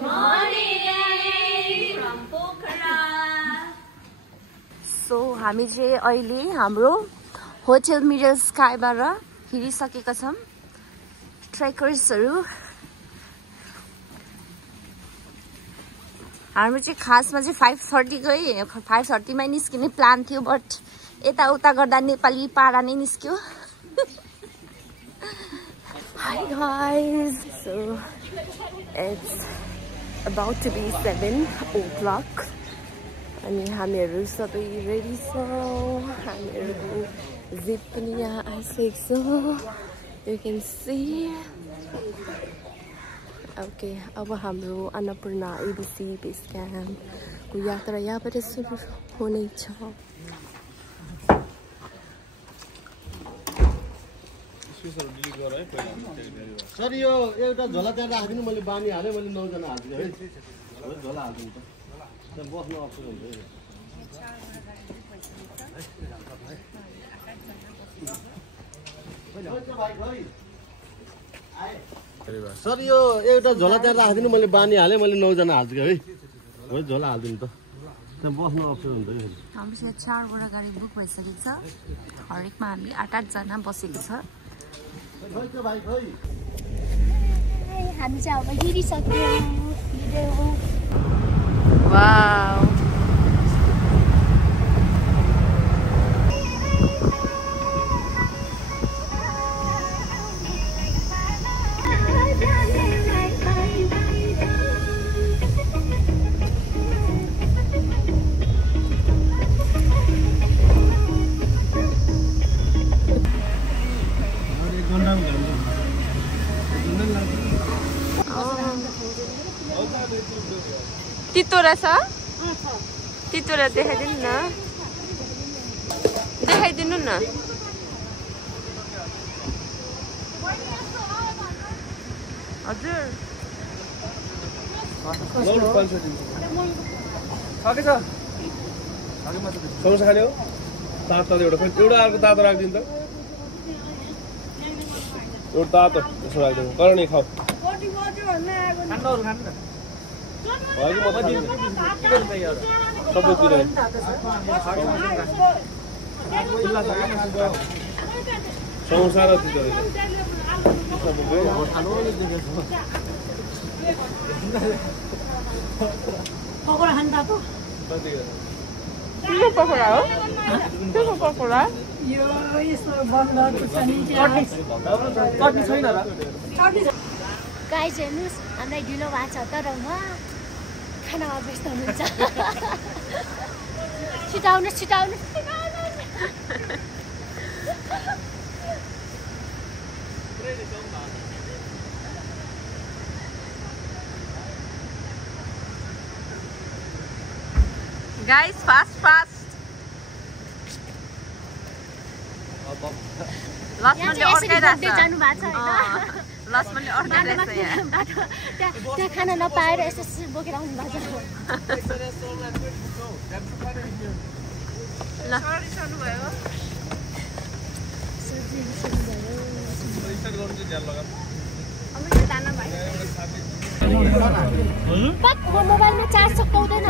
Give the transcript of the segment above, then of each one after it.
So हामी चाहिँ अहिले हाम्रो होटल मिडल स्काईबाट हिँडिसकेका छौँ। ट्रेकर्सहरू हाम्रो चाहिँ खासमा चाहिँ 5:30 मै निस्किने प्लान थियो, बट यताउता गर्दा नेपाली पारा नै निस्क्यो। Hi guys, so it's about to be 7 o'clock अनि हामीहरू सबै रेडी छौँ। हामीहरूको जिप पनि यहाँ आइसकेको छ, you can see. ओके, अब हाम्रो अन्नपूर्ण ABC बेस क्याम्पको यात्रा यहाँबाट सुरु हुनेछ। सर यो एउटा झोला त्यहाँ राखिदिनु, मैले बानी हालेँ, मैले 9 जना हाल्छु है। झोला हाल्दिनु त, त्यहाँ बस्नु अप्सन हुन्छ। सर यो एउटा झोला त्यहाँ राखिदिनु, मैले बानी हालेँ, मैले 9 जना हाल्छु है। झोला हालिदिनु त, त्यहाँ बस्नु अप्सन हुन्छ। हामीसँग 4 वटा गाडी बुक भइसकेको छ। हरेकमा हामी 8-8 जना बसेको छ। हामी चाहिँ अब हिँडिसक्यौँ। वाउ, तितोरा छ? तितोरा देखाइदिनु न, देखाइदिनु न। हजुर समोसा खाने हो? तातो एउटा अर्को तातो राखिदिनु त। एउटा तातो यसो राखिदिनु, कर नि खाऊ। समोसा र पकोडा खानु तातो? के पकोडा हो? के पकोडा? यो यसो बन्द चटनी छैन र? गाइस हेर्नुहोस्, हामीलाई ढिलो भएको छ तर उहाँ खानामा व्यस्त हुनुहुन्छ। छिटाउनुहोस् छिटाउनुहोस्। Guys fast लक्ष्मणले अर्काइरहेछ। लक्ष्मणले अर्काइरहेछ यहाँ। त्यहाँ खाना नपाएर यसो बोकेर आउनु भएको छ। ल रिसाउनु भयो। मोबाइलमा चार्ज सकाउँदैन।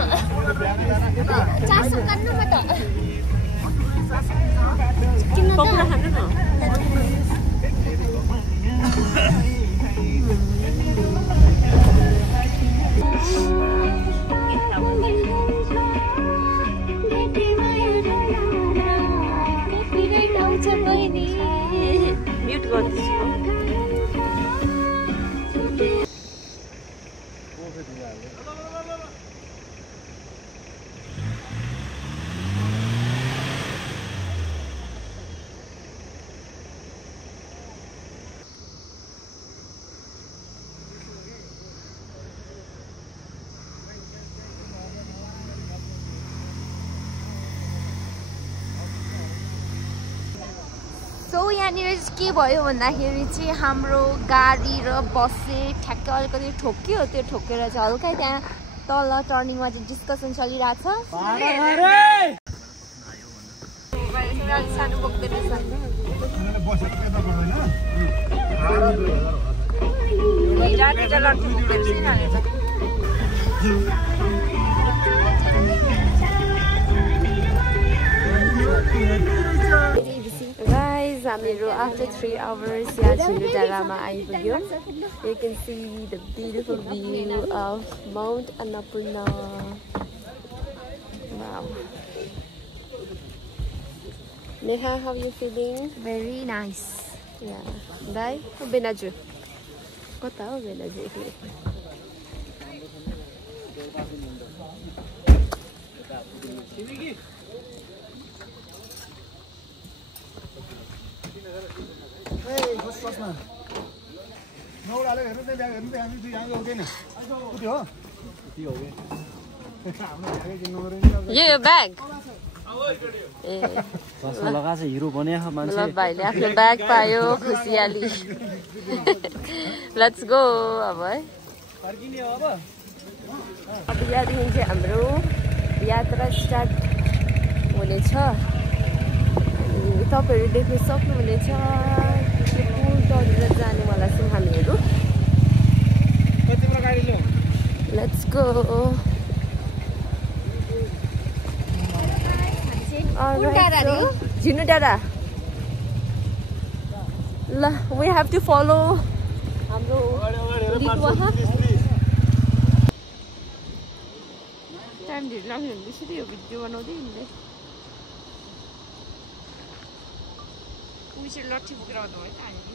चार्ज सकाउनु म त किन्न त खानु न। म्युट गर्दैछु। सो यहाँनिर के भयो भन्दाखेरि चाहिँ हाम्रो गाडी र बस चाहिँ ठ्याक्कै अलिकति ठोक्यो। त्यो ठोकेर चाहिँ हल्का त्यहाँ तल टर्निङमा चाहिँ डिस्कसन चलिरहेछ। राति Guys, हामीहरू after 3 hours यहाँ झिलुडाँडामा आइपुग्यौँ. You can see the beautiful view of Mount Annapurna. Wow. Neha, how are you feeling? Very nice. Yeah. Dai, Benaju. Kota ho Benaju. यो ब्याग हिरो बन्या मान्छे ल भाइले आफ्नो ब्याग पायो खुसियाली लेट्स गो अब है अब यहाँदेखि चाहिँ हाम्रो यात्रा स्टार्ट हुनेछ. अनि तपाईँहरू देख्न सक्नुहुनेछ त्यो पुल तरेर जानेवाला छौँ हामीहरू. Let's go. झिनु डाँडा. ल वी हेभ टु फलो हाम्रो टाइम ढिलो लाग्यो भने त्यसरी यो भिडियो बनाउँदै हिँड्दै. उसी लट्ठी बोकेर आउनु है त हामी.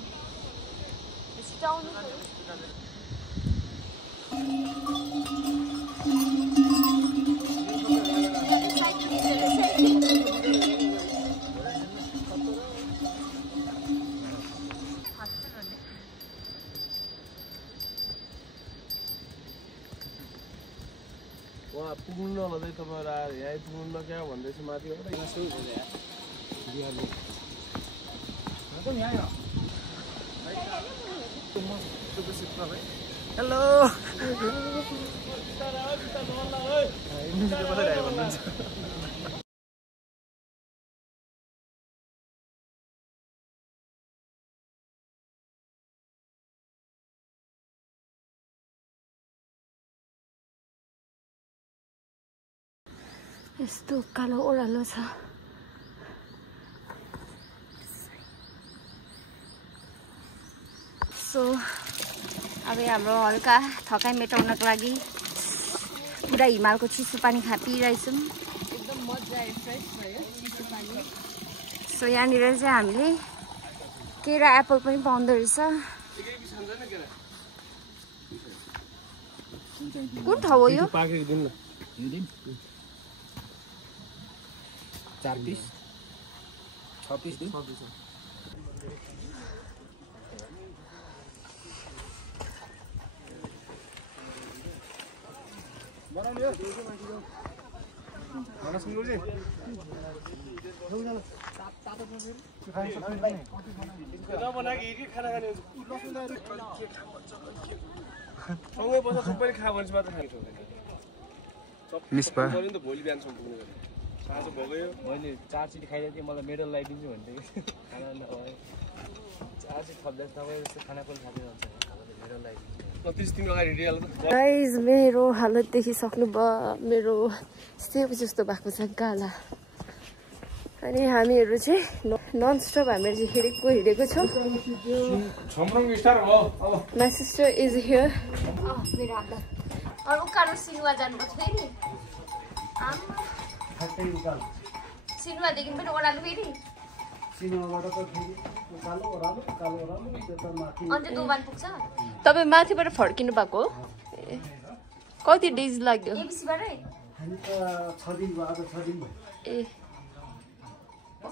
वहाँ पुग्नु नभँदै तपाईँहरू आएर यहाँ पुग्नु क्या भन्दैछु माथि हेलो यस्तो कालो ओह्रालो छ. सो अब हाम्रो हल्का थकाइ मेटाउनको लागि पुरा हिमालको चिसो पानी पिइरहेछौँ. एकदम मजा आयो, फ्रेस भयो चिसो पानी. सो यहाँनिर चाहिँ हामीले केरा एप्पल पनि पाउँदो रहेछ. कुन ठाउँ हो यो? 4 पिस 6 पिस दिउँ. मिस भयो. भोलि बिहानसम्म पुग्नु आज भोग्यो. मैले 4 चिटी खाइदिएको थिएँ. मलाई मेडल लगाइदिन्छु भन्थेँ. खाना नभए 4 चिटी थप्दा तपाईँ जस्तो खाना पनि खाँदै हुन्छ. मेडल लगाइदिन्छु. 30 दिन अगाडि रियल गाइज मेरो हालत देखिसक्नु भयो. मेरो सेप जस्तो भएको छ गाला. अनि हामीहरू चाहिँ नन स्टप हामीहरू चाहिँ हिँडेको छौँ. My sister is here. मेरो हालत अरू उकालो सिनुवा जानुपर्छ फेरि. सिनुवादेखि पनि ओह्रालो फेरि अन्त दोबान पुग्छ. तपाईँ माथिबाट फर्किनु भएको हो? कति डेज लाग्यो? एबिसीबाटै ए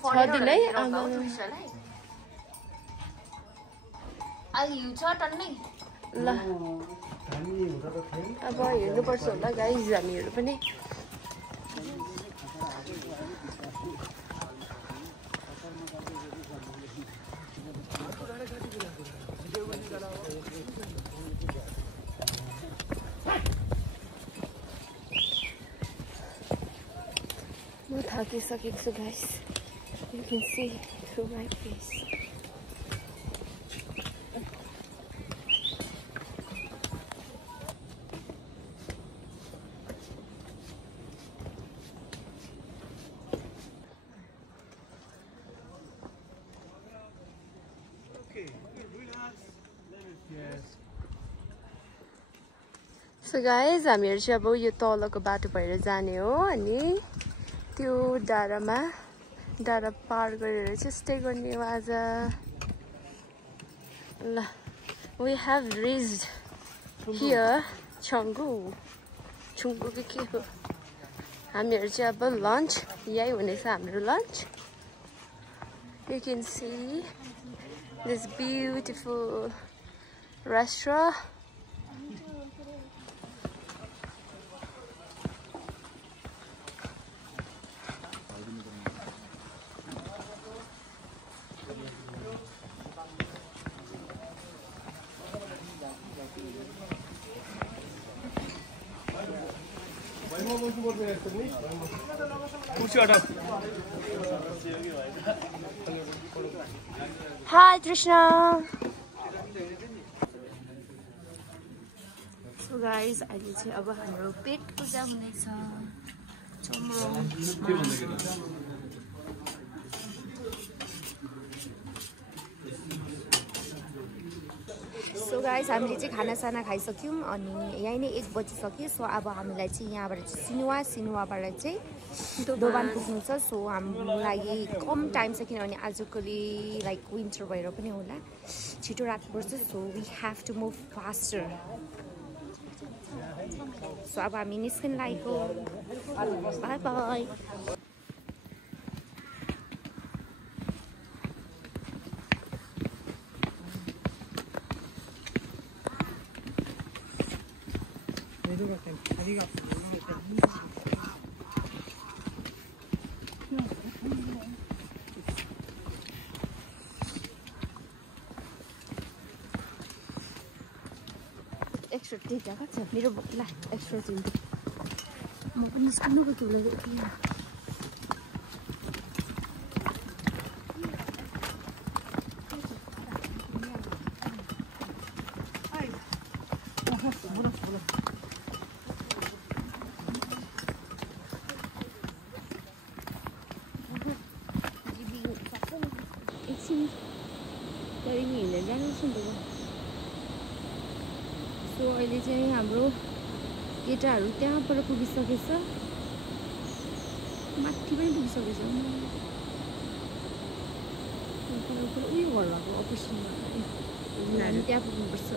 6 दिन है. अहिले हिउँ छ टन्नै. ल अब हेर्नुपर्छ होला गाइज हामीहरू पनि. म थाकिसकेको छु guys. You can see through my face. So guys हामीहरू चाहिँ अब यो तलको बाटो भएर जाने हो अनि त्यो डाँडा पार गरेर चाहिँ स्टे गर्ने हो आज ल we have reached here Changu के हो हामीहरू चाहिँ अब लन्च यही हुनेछ हाम्रो lunch you can see this beautiful restaurant Hi Trishna. So guys, अहिले चाहिँ अब हाम्रो पेट पूजा हुनेछ सो गाइस हामीले चाहिँ खानासाना खाइसक्यौँ अनि यहीँ नै 1 बजिसक्यो सो अब हामीलाई चाहिँ यहाँबाट चाहिँ सिनुवाबाट चाहिँ दोभान पुग्नु छ सो हाम्रो लागि कम टाइम छ किनभने आजकलि लाइक विन्टर भएर पनि होला छिटो राख्नुपर्छ so we have to move faster so अब हामी निस्किन लागेको बाई बाई एक्स्ट्रा डेटा कति छ मेरो ला एक्स्ट्रा चाहिँ म पनि निस्कनु गएको होला एकछिन तरी नि हिँडेर जानुपर्छ नि त सो अहिले चाहिँ हाम्रो केटाहरू त्यहाँबाट पुगिसकेछ माथि पनि पुगिसकेछ उयो घर भएको अपरेसन हामी त्यहाँ पुग्नुपर्छ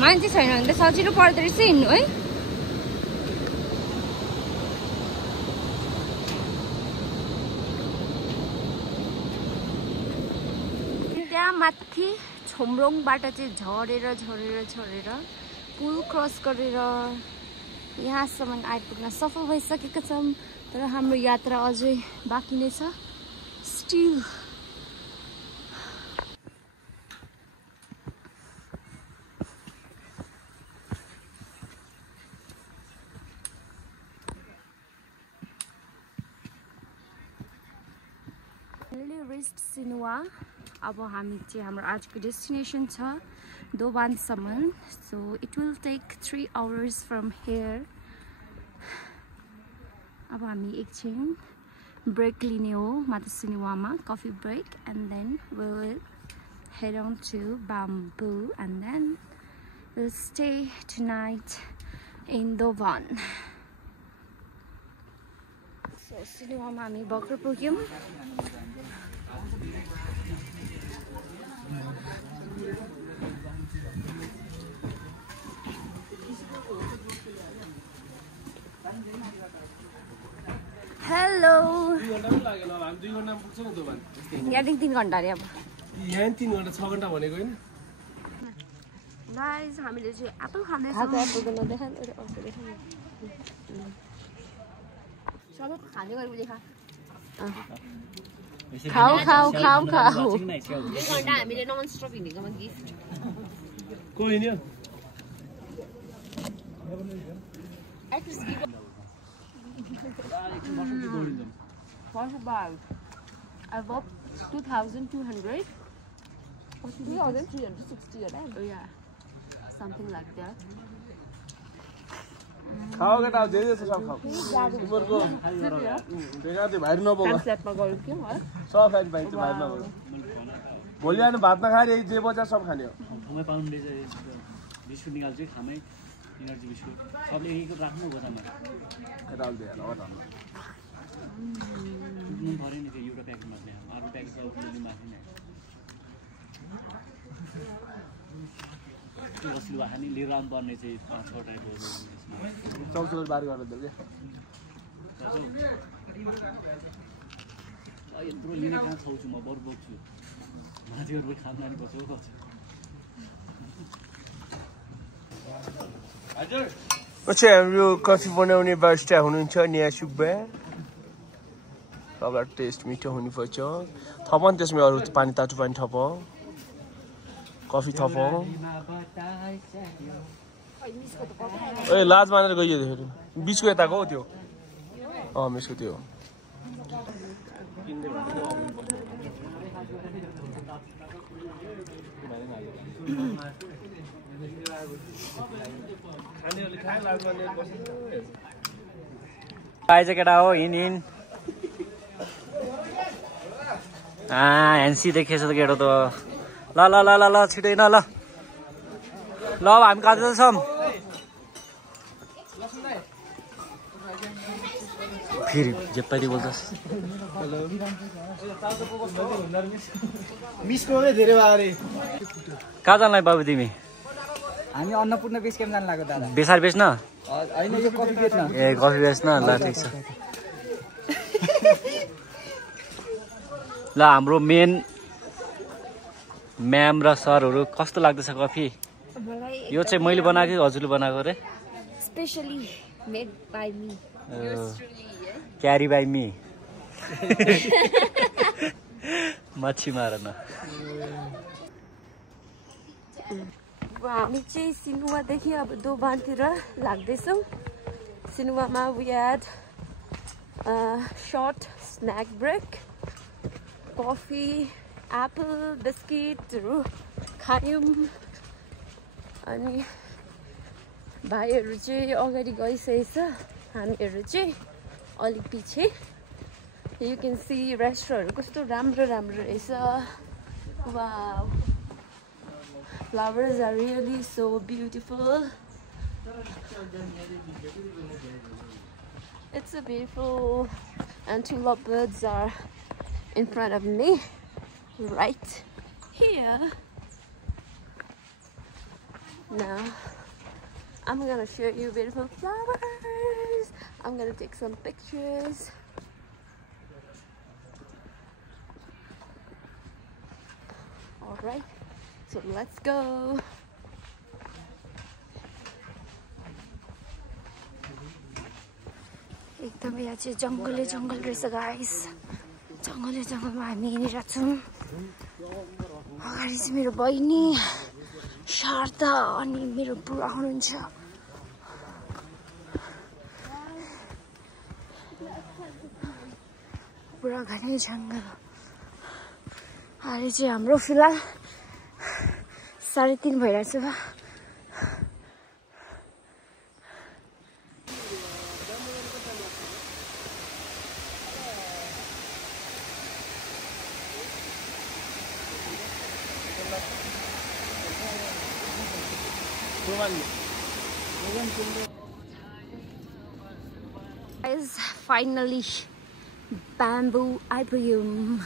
मान्छे छैन भने त सजिलो पर्दो रहेछ हिँड्नु है त्यहाँ माथि छोम्रोङबाट चाहिँ झरेर पुल क्रस गरेर यहाँसम्म आइपुग्न सफल भइसकेका छौँ तर हाम्रो यात्रा अझै बाँकी नै छ स्टिल रेस्ट सिनुवा अब हामी चाहिँ हाम्रो आजको डेस्टिनेसन छ दोभानसम्म so it will take 3 hours from here अब हामी एकछिन ब्रेक लिने हो माथि सिनुवामा coffee break and then we will head on to Bamboo and then we'll stay tonight in Dovan. So सिनेमामा हामी भर्खर पुग्यौं घन्टामै लागेन होला हामी 2 घन्टामा पुग्छ नि दोबान यहाँदेखि 3 घन्टा अरे अब यहाँ 3 घन्टा 6 घन्टा भनेको हैन गाइस हामीले चाहिँ एप्पल खाँदैछौँ खाएको एप्पल त नदेखा अरे अर्को देखा सबै खाँदै गरेको देखा खाऊ खाऊ खाऊ खाऊ 2 घन्टा हामीले नन स्टप हिँडेकोमा गिफ्ट कोही नि What about? Above 2,200? 2,360 right? Oh yeah, something like that. खाओ केटा जे जे छ सब खाऊ तिम्रो देखा त्यो भाइ नबोल फ्ल्याटमा गरौँ के है सब खाइ भाइ त्यो भाइ नबोल भोलि आएर भात नखाएर यही जे बचा सब खाने हो घुमै पाउनुले चाहिँ बिस्कुट निकाल्छु खामै इनर्जी बिस्कुट सबले एकको राख्नु गोदाममा केटा दे यार और राम्रो दुध मन पऱ्यो नि त्यो एउटा प्याकेट मात्रै अरू प्याकेट त अरूले माथि नै त्यो रसिलो खाने लिएर आउनुपर्ने चाहिँ 5-6 टाइपको चौचौर बार गरेर दे यत्रो लिने कहाँ छाउँछु म बरु बोक्छु माथिहरू खान लानुपर्छ हो कस्तो पछि हाम्रो कफी बनाउने बारिस्टा हुनुहुन्छ निया सुब्बा तपाईँलाई टेस्ट मिठो हुनुपर्छ थप नि त्यसमा अरू पानी तातो पानी थप कफी थप ए लाज मानेर गइयो फेरि बिचको यताको हो त्यो मिसको त्यो आएछ केटा हो हिँड ह्यान्सी देखेछ त केटो त ल ल ल ल ल छिटै न ल ल अब हामी काट्दैछौँ फेरि जेपारी बोल्छस् मिसको धेरै बारे कहाँ जानु बाबु तिमी हामी अन्नपूर्ण बेस क्याम्प जानु लाग्यो दादा बेसार बेच्न होइन यो कफी बेच्न ए कफी बेच्न ल ठिक छ ल हाम्रो मेन म्याम र सरहरू कस्तो लाग्दैछ कफी यो चाहिँ मैले बनाएको कि हजुरले बनाएको रे specially made by me curry by me मच्छी मार न हामी चाहिँ सिनुवादेखि अब दोभानतिर लाग्दैछौँ सिनुवामा we had short snack break coffee apple बिस्किटहरू खायौँ अनि भाइहरू चाहिँ अगाडि गइसकेछ हामीहरू चाहिँ अलिक पछि यु क्यान सी रेस्टुरेन्टहरू कस्तो राम्रो राम्रो रहेछ wow flowers are really so beautiful. It's so beautiful and two lovebirds are in front of me right here. Now I'm gonna show you beautiful flowers. I'm gonna take some pictures. All right. So let's go. एकदमै यहाँ चाहिँ जङ्गल रहेछ guys जङ्गलमा हामी हिँडिरहेको छौँ अगाडि चाहिँ मेरो बहिनी शारदा अनि मेरो बुढा हुनुहुन्छ पुरा घनै जङ्गल अहिले चाहिँ हाम्रो फिलहाल 3:30 भइरहेछ Guys, finally bamboo ibrium.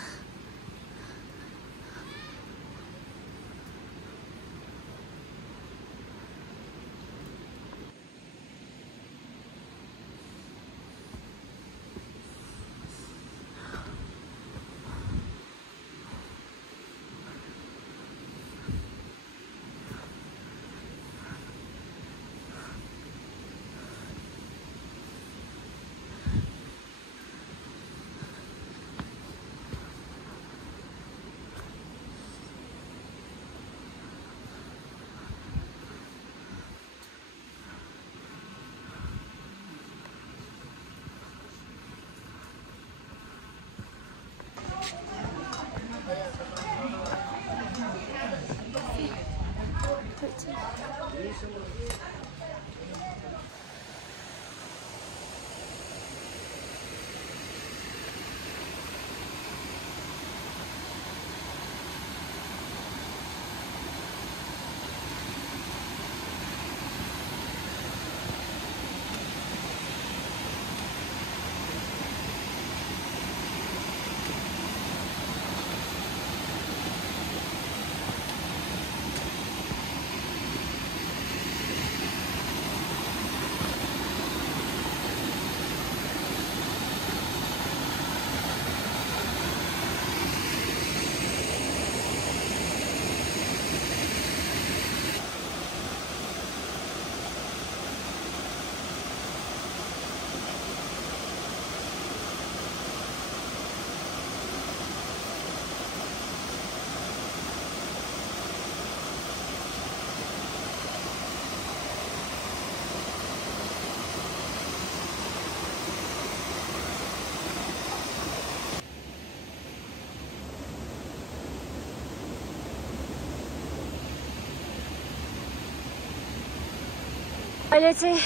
अहिले चाहिँ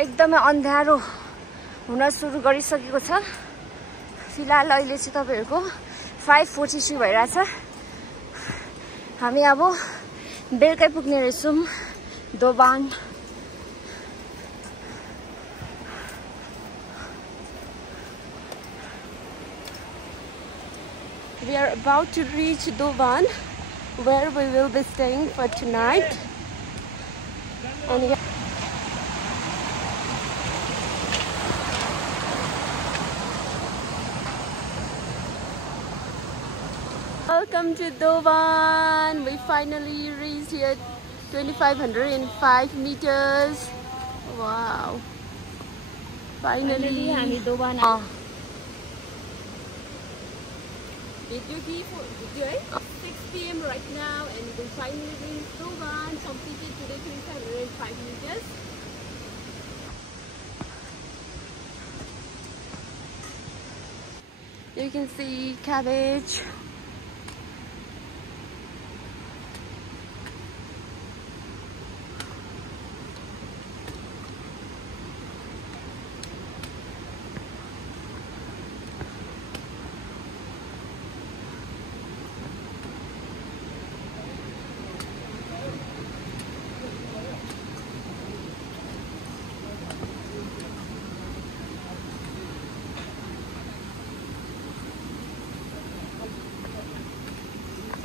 एकदमै अन्धारो हुन सुरु गरिसकेको छ। फिलहाल अहिले चाहिँ तपाईहरुको 5:43 भइरहेछ। हामी अब बेलुकै पुग्ने रहेछौँ दोबान। We are about to reach Doban, where we will be staying for tonight. And welcome to Doban. We finally reached here, 2505 meters. Wow. Finally हामी दोबान Video 6 p.m. right now, and we finally reached Doban, completed today 2505 meters. You can see cabbage.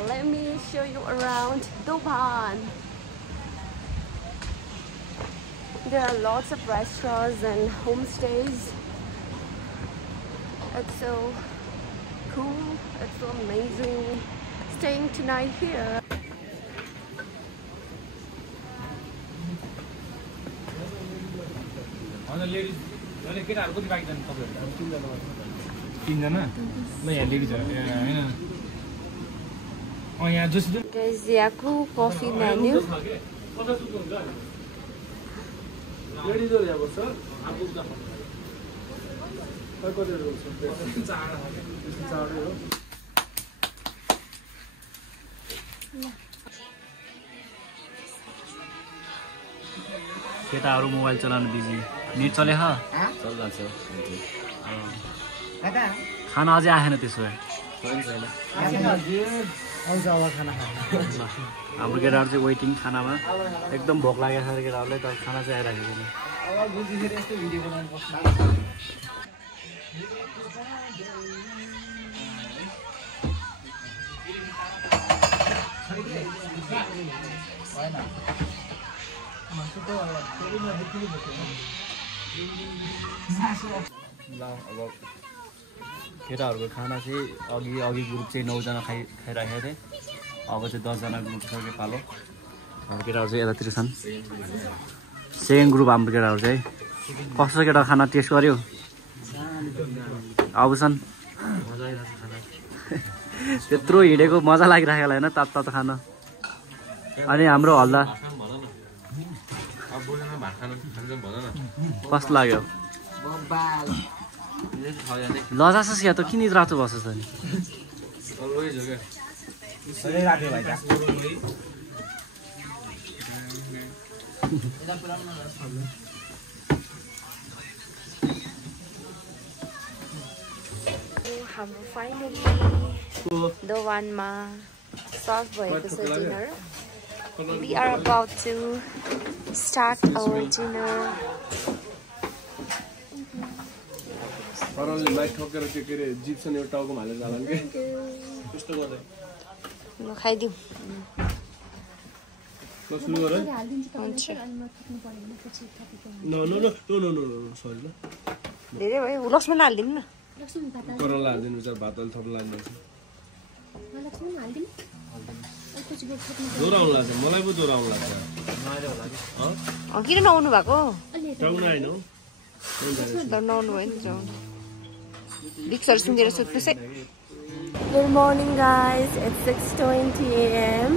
Let me show you around Doban. There are lots of restaurants and homestays. It's so cool, it's so amazing staying tonight here. Guys, Yaku coffee menu. केटाहरु mobile चलाउन busy net चले ह चल्छ खाना अझै आएन त्यसो भए हाम्रो केटाहरु चाहिँ वेटिङ खानामा एकदम भोक लागेको छ केटाहरुलाई तर खाना चाहिँ आइराखेको छैन अब केटाहरुको खाना चाहिँ अघि ग्रुप चाहिँ 9 जना खाइराखेको थिए अब चाहिँ 10 जना ग्रुप छ के पालो हाम्रो केटाहरु चाहिँ यतातिर छन् सेकेन्ड ग्रुप हाम्रो केटाहरु चाहिँ कस्तो केटा खाना टेस्ट गर्यो अब छन् मजा आइरहेछ खाना त्यत्रो हिडेको मजा लागिरहेको होला हैन तात तात खाना अनि हाम्रो हल्ला कस्तो लाग्यो लजासस या त किन रातो बस्छ नि हाम्रो फाइनली दोवानमा सर्भ भएको छ dinner. We are about to start our dinner. हरले माइक ठोकेर के रे जिप छ नि एउटा टाउकोमा हालेर जाला नि के त्यस्तो गर्दै ल खाइदिउ. ल सुरु गर no no no no no no sorry ल धेरै भयो. लक्ष्मण हाल्दिनु न. करला हाल्दिनु छ भात अलि थप्ला हाल्दिनु जोराउनु लाग्छ मलाई पो जोराउनु लाग्छ किन नआउनु भएको? टाउन आइन हौ नआउनु भयो नि जाउँ. रिक्सहरू सुँगेर सुत्नुहोस् है. Good morning guys, it's 6:20 a.m.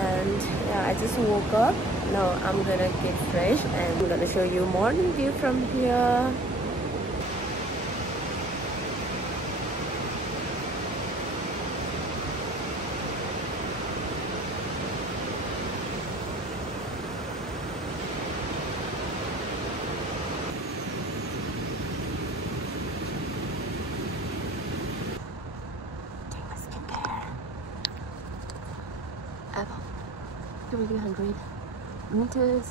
and yeah, I just woke up. Now I'm gonna get fresh and I'm gonna show you morning view from here. Apple. 300 meters.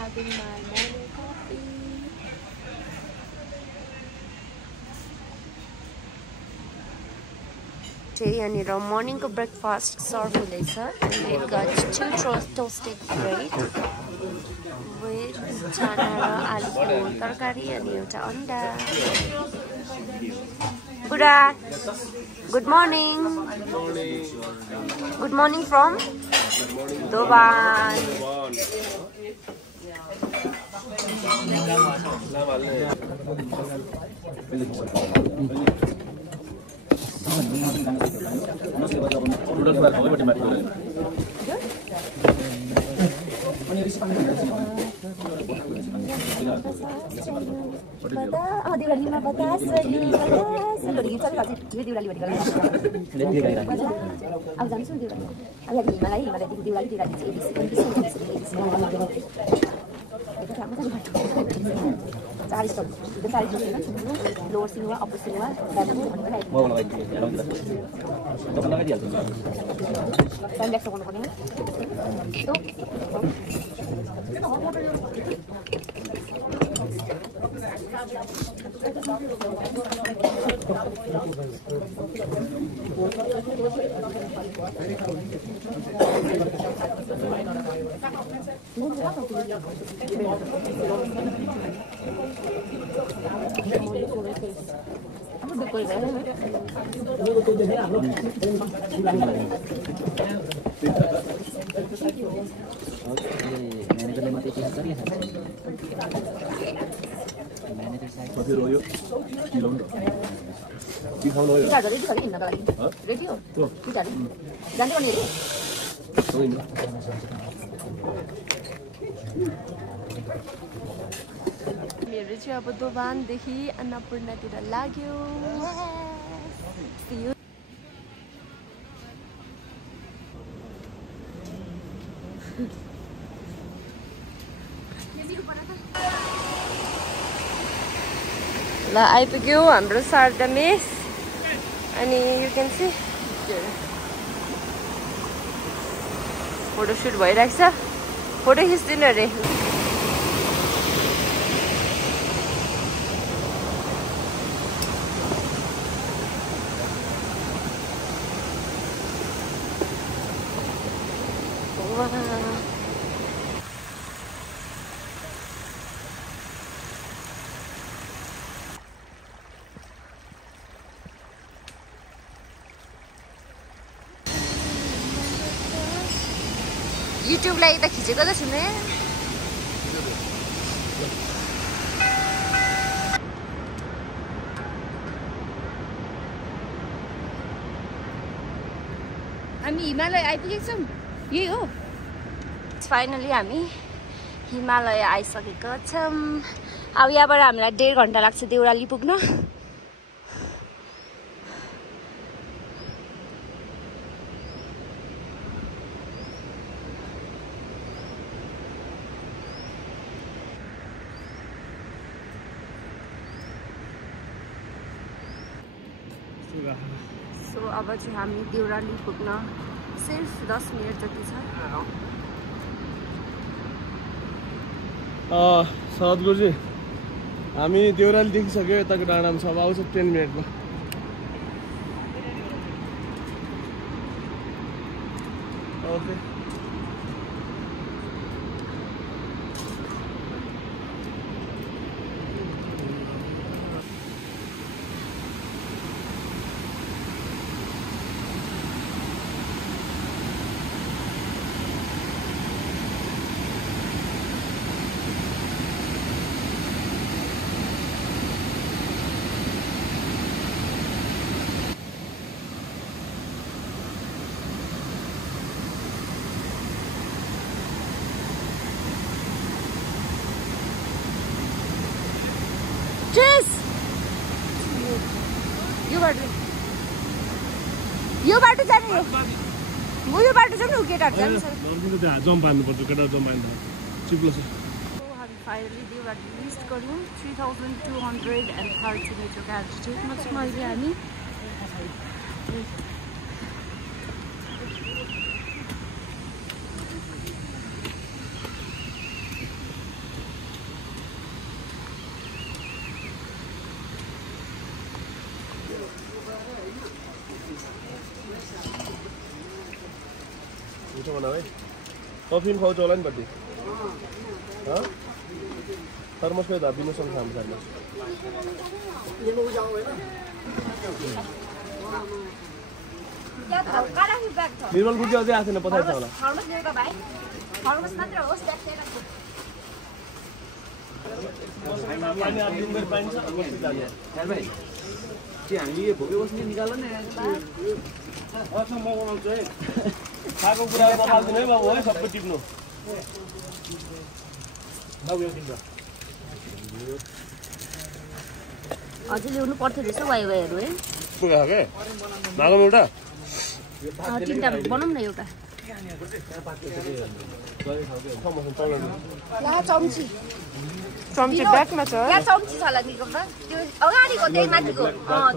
Having my morning coffee. यहाँनिर मर्निङको breakfast serve हुँदैछ. We've got 2 toasted bread with चना र आलुको तरकारी अनि एउटा अन्डा. बुढा good morning. Good morning from Doban. दिवालीमा बतास अब जान्छु दिवाली. अब हिमालयदेखि दिवाली चार stall lower cinema upper cinema time लाग्छ गर्नुपर्ने. म्यानेजरले मात्रै केही गरिहाल्छ. म्यानेजर साइड कति रह्यो किलोमिटर दिखाउनु हो रेडी छ नि हिँड्नको लागि. रेडी हो पिटाले जान्दै गर्ने मेरो चाहिँ अब दोबानदेखि अन्नपूर्णातिर लाग्यो. ल आइपुग्यो हाम्रो शारदा मेस अनि यु क्यान सी फोटोसुट भइरहेको छ. फोटो खिच्दिनु अरे. युट्युबलाई त खिचेको त छुने हामी हिमालय आइपुगेको छौँ यही हो फाइनली हामी हिमालय आइसकेको छौँ अब यहाँबाट हामीलाई 1.5 घन्टा लाग्छ देउराली पुग्न सो अब चाहिँ हामी देउराली पुग्न सिर्फ 10 मिनट जति छ सद्गुरुजी हामी देउराली देखिसक्यो यताको डाँडामा छ अब आउँछ 10 मिनटमा यो बाटो जाने म यो बाटो जानु केटाहरु जान्छ जम्प हान्नुपर्छ केटा जम्प हान्नु चिप्लो छ हामी फाइनली देउराली लिस्ट गर्यौं 3230 मिटरको एल्टिट्युडमा छौं अहिले हामी कफी खाउँछ होला नि कति थर्मसको धापिनु सक्छ हामी साथमा निर्मल गुटी अझै आएको छैन पछाडि छ होला हामी भोगे बस्ने निकाल्नु नि अच्छा म बनाउँछु है खाएको कुरा बनाउँदिन है बाबु है सबै टिप्नु अझै ल्याउनु पर्थ्यो रहेछ वाइवाईहरू है पुगा के मागौँ एउटा 3टा बनाउँ न एउटा चम्ची चम्ची ब्यागमा छ यहाँ चम्ची छ होला निको त्यो अगाडिको त्यही माथिको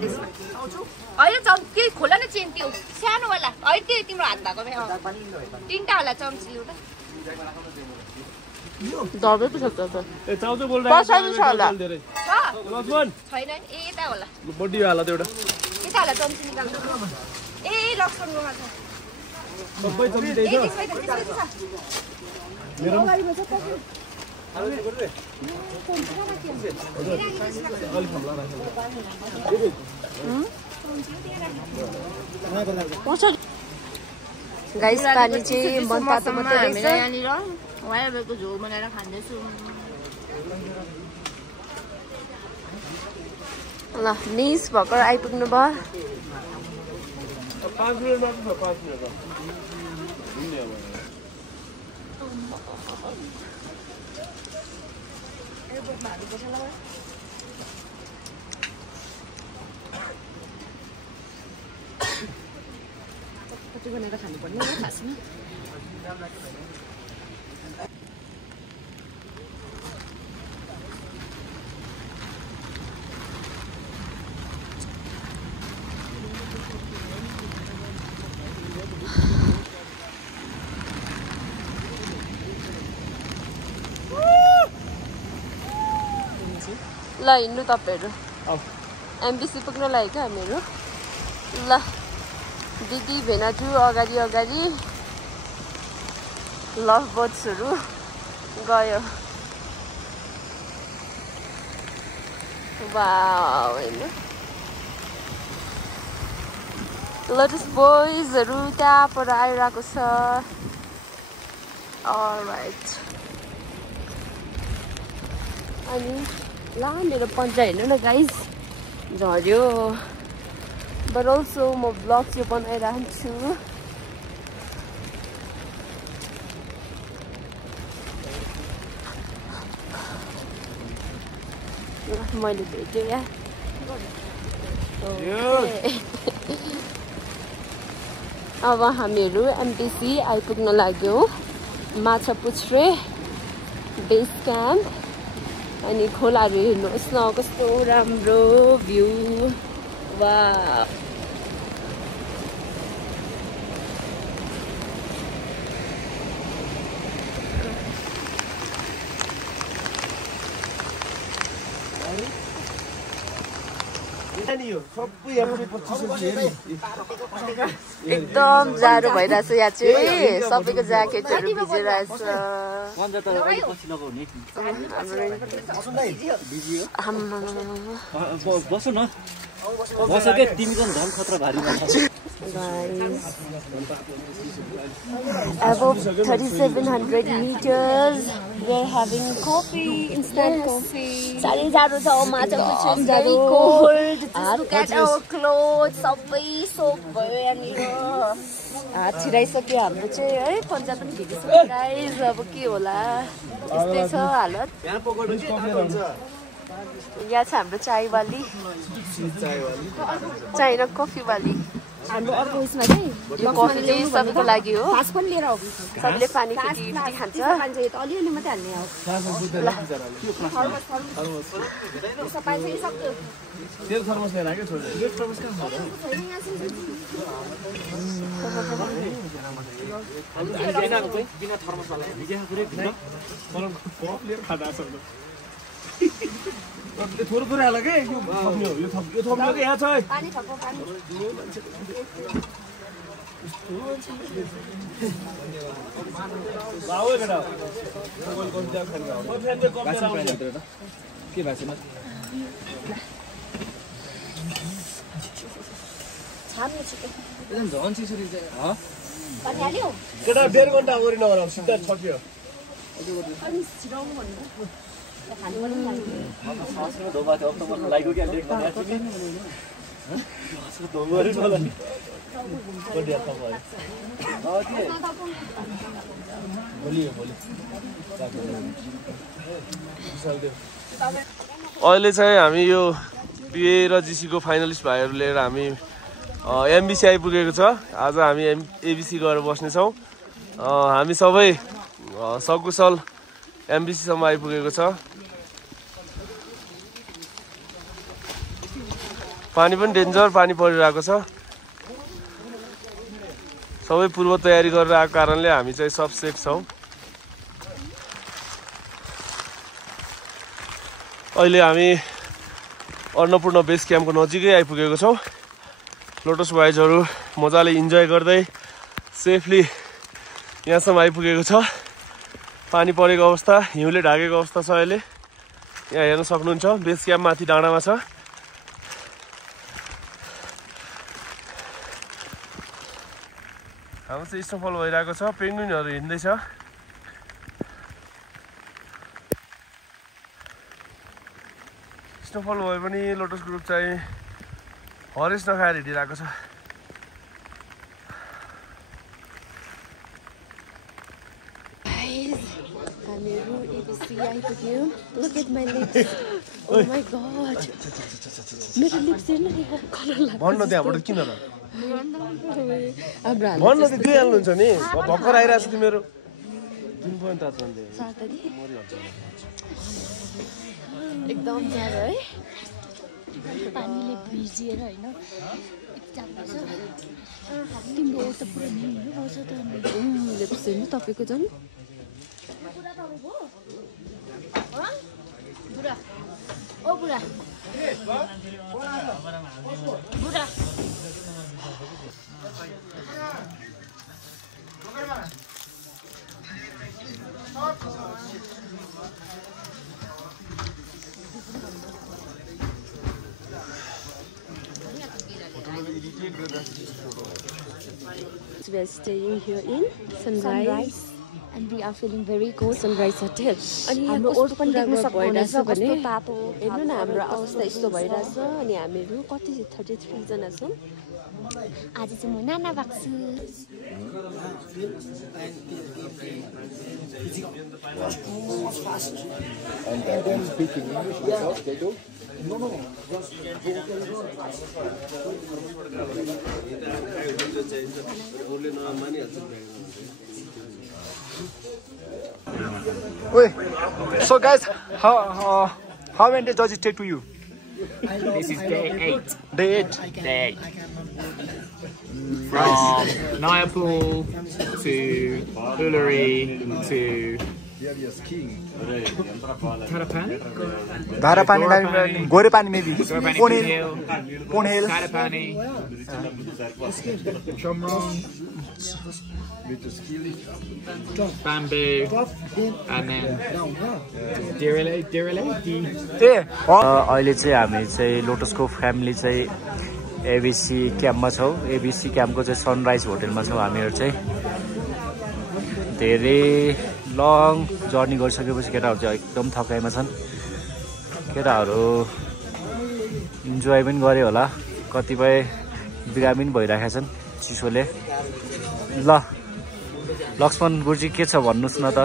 त्यसमा आउँछु अहिले केही खोला न चेन त्यो सानो वाला अहिले त्यो तिम्रो हात भएको 3टा होला चम्ची एउटा दबै पो छ त ए चाउचाउ बोल्दा कसरी छ होला लक्ष्मण छैन ए यता होला बडी हाल्ला त एउटा यता होला चम्ची निकाल्नु ए लक्ष्मणकोमा छ सबै चम्ची त्यही छ मेरो गाइस पानी चाहिँ मनतातो मात्रै रहेछ यहाँनिर वाइवाईको झोल बनाएर खाँदैछु ल निस भर्खर आइपुग्नु भयो 5 मिनट मात्र 5 मिनट कति बनाएर खानुपर्ने हो खासमा ल हिँड्नु तपाईँहरू एमबिसी पुग्न लाग्यो क्या हामीहरू ल दिदी भेनाजु अगाडि अगाडि लभ बर्ड्सहरू गयो। वाउ हेर्नु लोटस बोइजहरू त्यहाँबाट आइरहेको छ। अलराइट अनि ला मेरो पन्जा हेर्नु न गाइज झऱ्यो। बट अल्सो म ब्लग चाहिँ बनाइरहन्छु। मैले भेट्यो या अब हामीहरू एमटिसी आइपुग्न लाग्यौँ। माछापुच्छ्रे बेस क्याम्प अनि खोलाहरू हेर्नुहोस् न कस्तो राम्रो भ्यू। वा एकदम जाडो भइरहेछ यहाँ चाहिँ। सबैको ज्याकेटहरू भिजिरहेछ। बसो न बस के तिमी पनि झन् खतरा भारी Above 3,700 meters, we're having coffee, instant coffee. Very jaru cha, Machapuchhre is very cold. Just look at our clothes, sabai soak bhayo yahanira. हात छिराइसक्यो हाम्रो चाहिँ है। पन्जा पनि भिजिसक्यो गाइज। अब के होला यस्तै छ हालत। यहाँ छ हाम्रो चायवाली चाय र कफी वाली। हाम्रो अर्को उयसमा चाहिँ यो कफी चाहिँ सबैको लागि हो। फास पनि लिएर आऊ। सबले पानी फिटी खान्छ। अलिअलि मात्रै हाल्ने हो। थोरै थोरै हाल के यो थप्ने हो। यो थप्ने हो कि यहाँ छ पानी थप्नु पानी। बाउ केटा के भएको छैन छाम्नु छिटो। झन् छिसरी चाहिँ पानी हाल्यो। केटा 1.5 घन्टा ओरि नगराउ सिधा छक्यो। अनि छिराउनु भन्नु। खानु पनि सासमा धोबा थियो अक्टोबरमा लागेको क्या डेट बनाएको छु कि धोबरी नलाग्ने बढिया तपाईँ अहिले चाहिँ हामी यो बिए र जिसीको फाइनलिस्ट भाइहरू लिएर हामी एमबिसी आइपुगेको छ। आज हामी एबिसी गएर बस्नेछौँ। हामी सबै सकुशल एमबिसीसम्म आइपुगेको छ। पानी पनि डेन्जर पानी परिरहेको छ। सबै पूर्व तयारी गरेर आएको कारणले हामी चाहिँ सब सेफ छौँ। अहिले हामी अन्नपूर्ण बेस क्याम्पको नजिकै आइपुगेको छौँ। लोटस बोइजहरू मजाले इन्जोय गर्दै सेफली यहाँसम्म आइपुगेको छ। पानी परेको अवस्था, हिउँले ढाकेको अवस्था छ। अहिले यहाँ हेर्न सक्नुहुन्छ बेस क्याम्प माथि डाँडामा छ। हाम्रो चाहिँ स्नोफल भइरहेको छ। पेङ्गुइनहरू हिँड्दैछ। स्नोफल भए पनि लोटस ग्रुप चाहिँ हरेस नखाएर हिँडिरहेको छ। हामीहरू एबिसी आइपुग्यौँ। Look at my lips. Oh my god. मेरो लिप्स हेर्नु नि कलर लाग्छ। भन्न त्यहाँबाट किन र हाम्रो भन्न त दिइहाल्नुहुन्छ नि। भर्खर आइरहेको छ तिमीहरू जुन पनि त एकदम जाडो है। पानीले भिजिएर होइन तिम्रो त पुरा हिँड्नु पाउँछ त। लिप्स हेर्नु तपाईँको झन् बुढा ओ बुढा बुढा we are staying here in Sunrise. And we are feeling very good. Sunrise Hotel. अनि हाम्रो ओर्ट पनि देख्न सक्नुहुन्छ भने हेर्नु न हाम्रो अवस्था यस्तो भइरहेछ अनि हामीहरू कति 33 जना छौँ आज चाहिँ म नाना बाक्छु And then speaking English yourself, they do? No. Wait. So guys, how many days does it take to you? This is day 8. Day 8. Day 8. From Nayapur to Uluru to Dharapani, Gorepani maybe. Pone Hill. Katapani. Bamboo. And then Direle. अहिले चाहिँ हामी चाहिँ लोटसको family चाहिँ ABC क्याम्पमा छौँ ABC क्याम्पको चाहिँ sunrise होटलमा छौँ हामीहरू चाहिँ धेरै लङ जर्नी गरिसकेपछि केटाहरू चाहिँ एकदम थकाइमा छन् केटाहरू इन्जोय पनि गरे होला कतिपय बिरामी पनि भइरहेका छन् चिसोले ल लक्ष्मण गुरुजी के छ भन्नुस् न त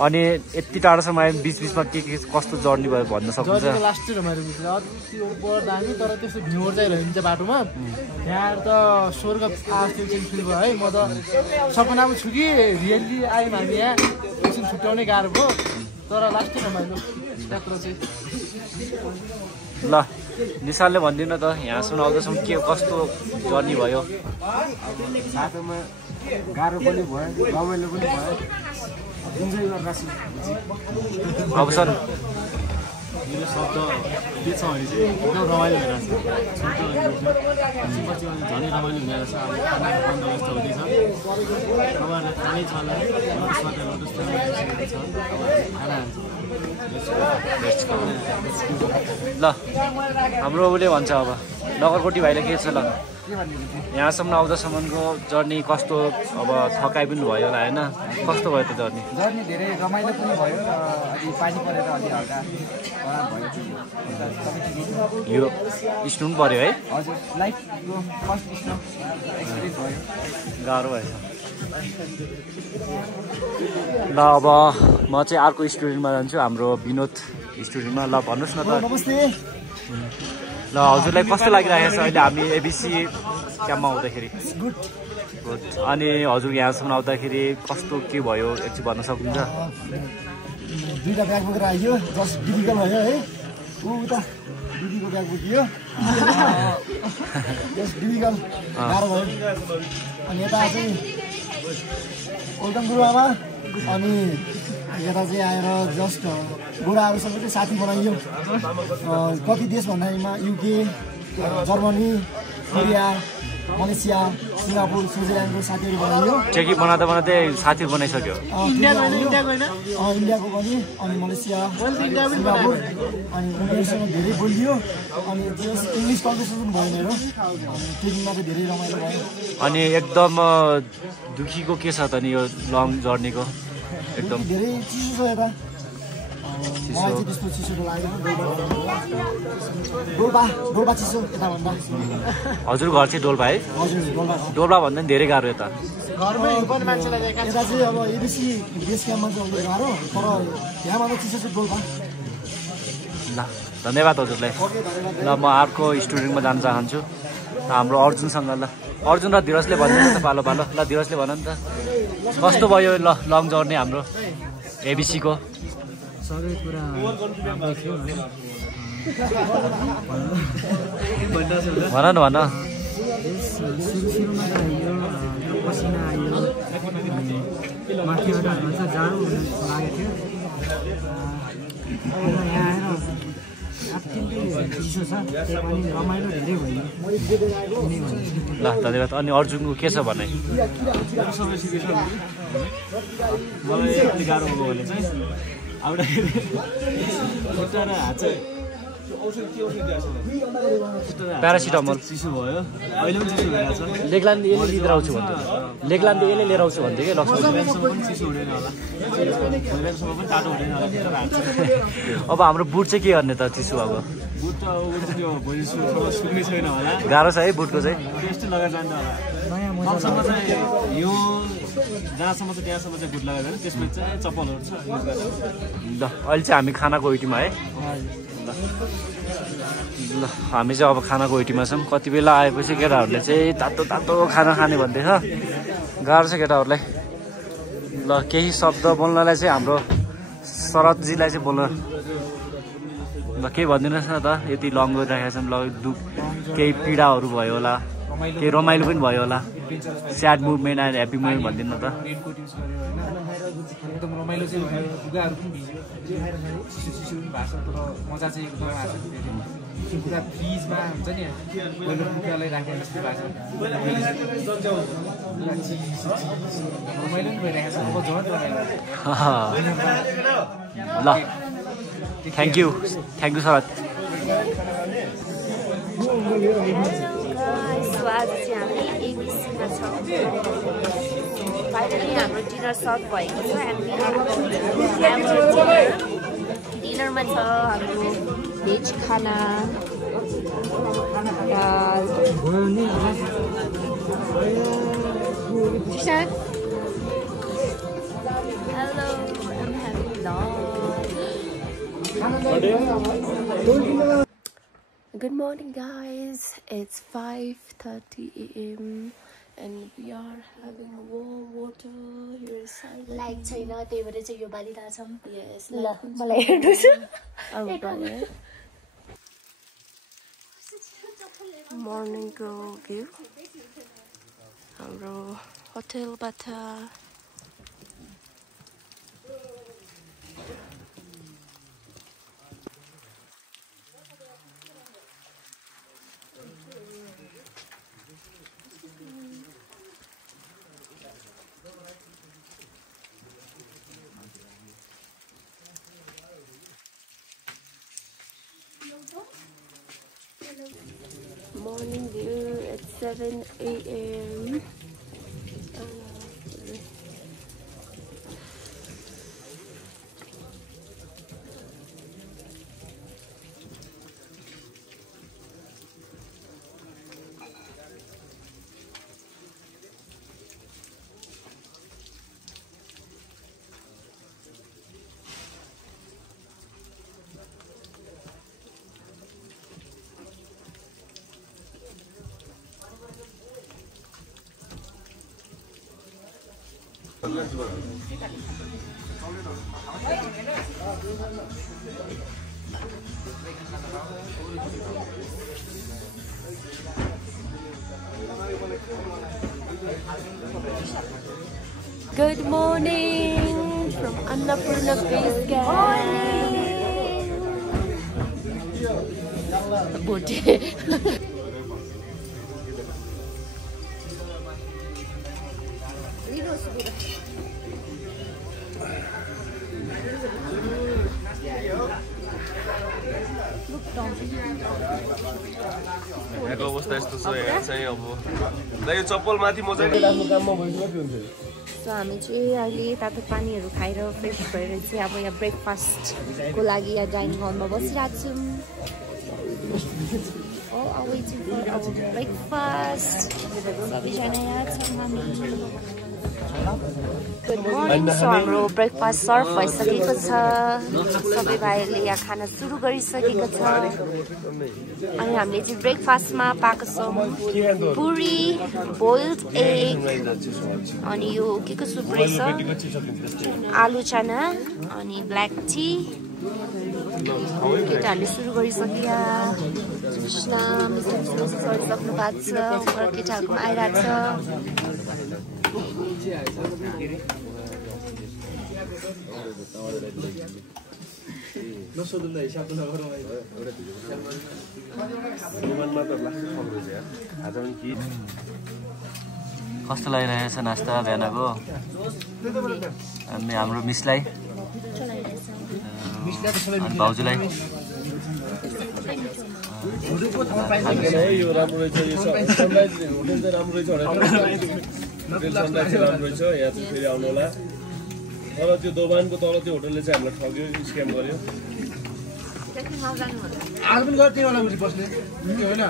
अनि यति टाढोसम्म आयो बिच बिचमा के कस्तो जर्नी भयो भन्न सक्नुहुन्छ तर त्यस्तो भिउर चाहिँ रहन्छ बाटोमा यहाँ त स्वर्ग आस्थ्यो फिल भयो है म त सपनामा छु कि रियल्ली आयौँ हामी यहाँ एकछिन छुट्याउनै गाह्रो भयो तर लास्टै रमाइलो यात्रा चाहिँ ल निशालले भनिदिनु त यहाँसम्म आउँदैछौँ के कस्तो जर्नी भयो बाटोमा गाह्रो पनि भयो रमाइलो पनि भयो इन्जोय गरिरहेको छु अब सर मेरो शब्द के छ भने चाहिँ एकदम रमाइलो भइरहेछ पछि झनै रमाइलो हुँदैछ अब खानाको बन्दोबस्त हुँदैछ तपाईँहरूलाई थाहै छ होला खाना ल हाम्रो उसले भन्छ अब नगरकोटी भाइले के छ ल यहाँसम्म आउँदासम्मको जर्नी कस्तो अब थकाइ पनि भयो होला होइन कस्तो भयो त जर्नी धेरै रमाइलो पनि भयो र अलि पानी परेर अलि हल्का यो स्नो पनि पर्यो है हजुर लाइफको फर्स्ट स्नो एक्सपिरियन्स भयो गाह्रो भएछ ल अब म चाहिँ अर्को स्टुडेन्टमा जान्छु हाम्रो विनोद स्टुडेन्टमा ल भन्नुहोस् न त नमस्ते ल हजुरलाई कस्तो लागिरहेको छ अहिले हामी एबिसी क्याम्पमा आउँदाखेरि गुड अनि हजुर यहाँसम्म आउँदाखेरि कस्तो के भयो एकछिन भन्न सक्नुहुन्छ दुईटा ब्याग बोकेर आइयो जस्ट डिफिकल्ट भयो है उता दिदीको ब्याग बोकियो जस्ट डिफिकल्ट गाह्रो भयो अनि यता चाहिँ ओल्डन गुरुआमा अनि यता चाहिँ आएर जस्ट बुढाहरूसँग चाहिँ साथी बनाइयो कति देश भन्दामा UK Germany Korea Malaysia Singapore स्विजरल्यान्डको साथीहरू बनाइयो चेकी बनाउँदै साथीहरू बनाइसक्यो इन्डियाको पनि अनि मलेसिया सिङ्गापुर अनि उनीहरूसँग धेरै बोलियो अनि इङ्ग्लिस कन्भर्सेसन भयो मेरो ट्रेनिङमा चाहिँ धेरै रमाइलो भयो अनि एकदम दुखीको के छ त नि यो लङ जर्नीको एकदम धेरै चिसो छ यता मलाई चाहिँ त्यस्तो चिसोको लागेन डोल्पा चिसो यताभन्दा हजुर घर चाहिँ डोल्पा है हजुर डोल्पा भन्दा पनि धेरै गाह्रो यता यता चाहिँ अब एबिसी बेस क्याम्पमा चाहिँ गाह्रो तर यहाँभन्दा चिसो चाहिँ डोल्पा ल धन्यवाद हजुरलाई ल म अर्को स्टुडेन्टमा जान चाहन्छु हाम्रो अर्जुनसँग ल अर्जुन र धीरजले भनिदिनु त पालो पालो ल धीरजले भन नि त कस्तो भयो ल लङ जर्नी हाम्रो एबिसीको सबै कुरा राम्रो थियो भन न भन सुरुमा त आयो पसिना आयो माथिबाट भन्छ जाडो लागेको थियो यहाँ आएर अत्यन्तै चिसो छ त्यही पनि रमाइलो धेरै भयो ल धन्यवाद अनि अर्जुनको के छ भने मलाई यति गाह्रो भयो भने चाहिँ आउँदाखेरि खुट्टा र हात चाहिँ प्यारासिटामोल चिसो भयो अहिले पनि चिसो भइरहेको छ लेग्लान्ड यसले लिएर आउँछु भन्थ्यो लेग्लान्ड यसले लिएर आउँछु भन्थ्यो कि लक्ष्मी पनि चिसो हुँदैन होला भोलिसम्म पनि तातो हुँदैन होला अब हाम्रो बुट चाहिँ के गर्ने त चिसो अब बुट त त्यो भोलिसम्म सुक्ने छैन होला गाह्रो छ है बुटको चाहिँ त्यस्तो लगाएर जान्छ होला कमसम्म चाहिँ यो जहाँसम्म चाहिँ त्यहाँसम्म चाहिँ बुट लगाएर जान्छ त्यसपछि चाहिँ चप्पलहरू छ युज गर्छ ल अहिले चाहिँ हामी खानाको वेटिङमा है ल हामी चाहिँ अब खानाको वेटिङमा छौँ कति बेला आएपछि केटाहरूले चाहिँ तातो तातो खाना खाने भन्दैछ गाह्रो छ केटाहरूलाई ल केही शब्द बोल्नलाई चाहिँ हाम्रो शरदजीलाई चाहिँ बोल्न ल केही भनिदिनुहोस् न त यति लङ गरिराखेका छौँ ल दुःख केही पीडाहरू भयो होला केही रमाइलो पनि भयो होला sad movement and happy movement भनिदिनु न त एकदम रमाइलो चाहिँ भयो लुगाहरू पनि भिज्यो जे खाएर चिसो चिसो पनि भएको छ तर मजा चाहिँ एकदम आएको छ पुरा फ्रिजमा हुन्छ नि पहिलो कुखुरालाई राखेर जस्तो भएको छ रमाइलो पनि भइरहेको छ अब झन् रमाइलो ल थ्याङ्क यू शरद आज चाहिँ हामी एबिसीमा छौँ फाइनली हाम्रो डिनर सर्भ भएको छ डिनरमा छ हाम्रो भेज खाना hello Good morning guys, it's 5:30 AM and we are having warm water here inside. Like छैन त्यही भएर चाहिँ यो बालिरहेको छौँ Yes, ल मलाई हेर्नुहोस् मर्निङको भ्यू हाम्रो होटेलबाट morning view at 7 AM. Good morning from Annapurna Base Camp. Bote. यहाँको अवस्था यस्तो छ यहाँ चाहिँ अब यो चप्पल माथि मजाले राख्नु काममा भइसक्यो हुन्छ सो हामी चाहिँ अहिले तातो पानीहरू खाएर फ्रेस भएर चाहिँ अब यहाँ ब्रेकफास्टको लागि यहाँ डाइनिङ हलमा बसिरहेको छौँ ब्रेकफास्ट सबैजना यहाँ छौँ हामी गुड मर्निङ सो हाम्रो ब्रेकफास्ट सर्भ भइसकेको छ सबै भाइहरूले यहाँ खाना सुरु गरिसकेको छ अनि हामीले चाहिँ ब्रेकफास्टमा पाएको छौँ पुरी बोइल्ड एग अनि यो के को सुप रहेछ आलु चना अनि ब्ल्याक टी केटाहरूले सुरु गरिसक्यो कृष्ण गरिसक्नु भएको छ केटाहरूको आइरहेको छ कस्तो लागिरहेछ नास्ता बिहानको अनि हाम्रो मिसलाई अनि भाउजूलाई यो राम्रो रहेछ यो सनराइज होटल चाहिँ राम्रो रहेछ होटल सनराइज राम्रो रहेछ यहाँ चाहिँ फेरि आउनु होला तर त्यो दोबानको तल त्यो होटलले चाहिँ हामीलाई ठग्यो स्क्याम गर्यो आज पनि गर्थ्यो होला उठी बस्ने होइन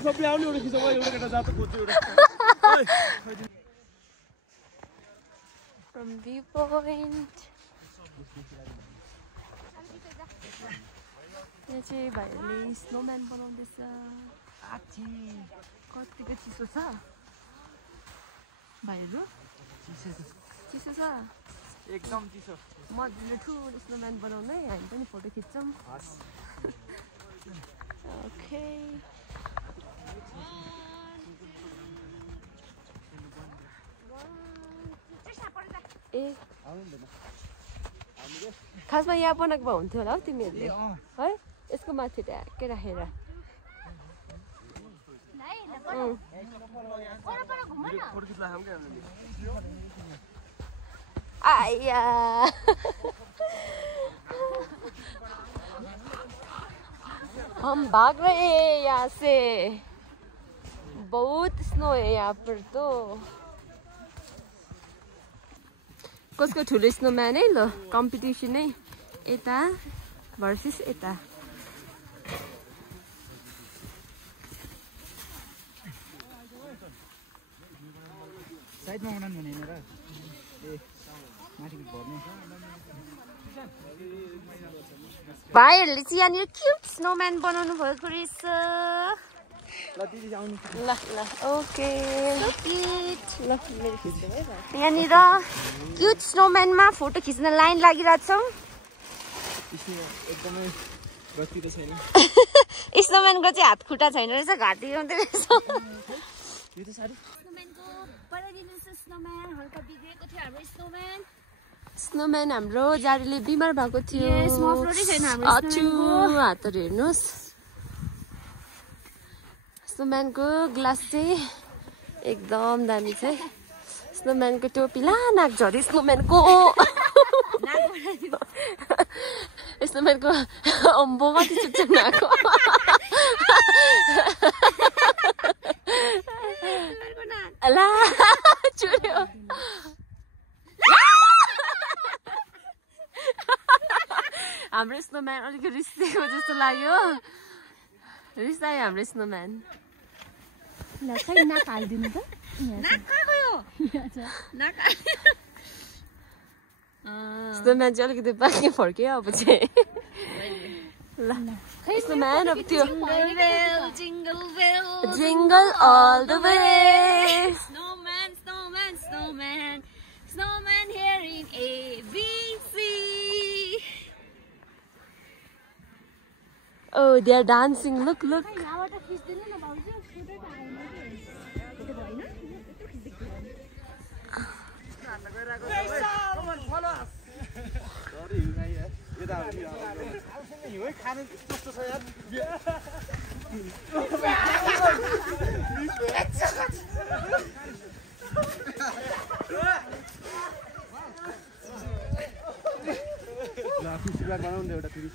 सबै आउने एउटा खिच्छ एउटा केटा जात खोज्यो From viewpoint. यहाँ चाहिँ भाइले स्नोम्यान बनाउँदैछ कतिको चिसो छ भाइहरू चिसो छ एकदम चिसो मजाले ठुलो स्नोम्यान बनाउनु है हामी पनि फोटो खिच्छौँ ओके ए खासमा यहाँ बनाएको भए हुन्थ्यो होला हौ तिमीहरूले है यसको माथि ट्याक्कै राखेर आया हम भाग रहे हैं यहाँ से बहुत स्नो है यहाँ पर तो कसको ठुलो स्नोम्यान है ल कम्पिटिसन है यता भर्सेस यता साइडमा बनाउनु भने र ए माथि भर्ने भाइहरूले चाहिँ यहाँनिर क्युट स्नोम्यान बनाउनु भएको रहेछ ल दिदी आउनु ल ल ओके ल यहाँनिर क्युट स्नोम्यानमा फोटो खिच्न लाइन लागिरहेको छौँ एकदमै गतिलो छैन स्नोम्यानको चाहिँ हात खुट्टा छैन रहेछ घाँटी आउँदै रहेछ यो त साह्रै स्नोम्यान हाम्रो जाडीले बिमार भएको थियो हातहरू हेर्नुहोस् स्नोम्यानको ग्लास चाहिँ एकदम दामी छ स्नोम्यानको टोपी ला नाक झरी स्नोम्यानको स्नोम्यानको अम्बो कति छुट्छ नाको ला चुर्यो हाम्रो स्नोम्यान अलिक रिसाएको जस्तो लाग्यो रिसायो हाम्रो स्नोम्यान ल खै नाक हालिदिनु त स्नोम्यान चाहिँ अलिकति बाँकी फर्क्यो अब चाहिँ ल स्नोम्यान अब त्यो jingle all the way Snowman here in ABC. Oh, they are dancing. Look, look. बनाउने एउटा फेरि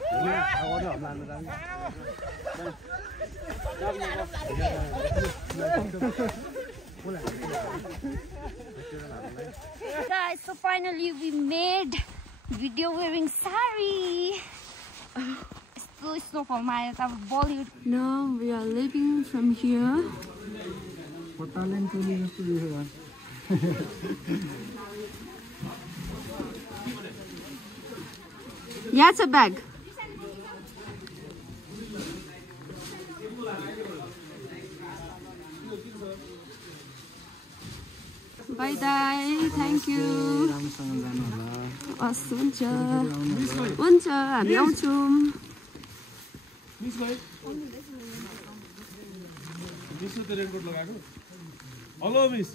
Guys, so finally we made video wearing sari. Still snowfall, my Bollywood. Now we are leaving from here. Yeah, it's a bag. Bye bye. Thank you. हुन्छ हुन्छ हामी आउँछौँ hello miss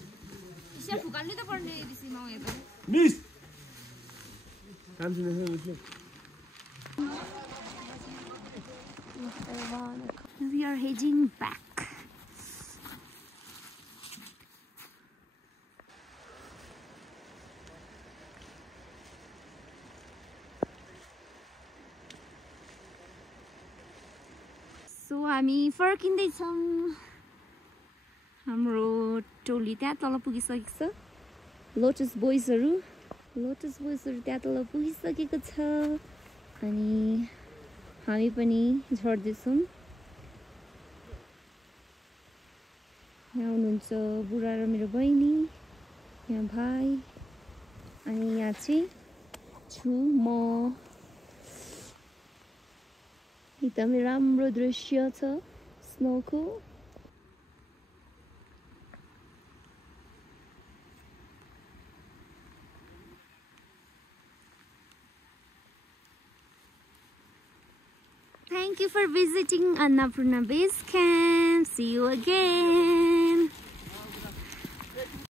फुकाल्नु त पर्ने ऋषिमा उयो त miss We are heading back. So हामी फर्किँदैछौँ हाम्रो टोली त्यहाँ तल पुगिसकेको छ लोटस बोइजहरू त्यहाँ तल पुगिसकेको छ अनि हामी पनि झर्दैछौँ यहाँ हुनुहुन्छ बुढा र मेरो बहिनी यहाँ भाइ अनि यहाँ चाहिँ छु म एकदमै राम्रो दृश्य छ स्नोको Thank you for visiting Annapurna Base Camp. See you again.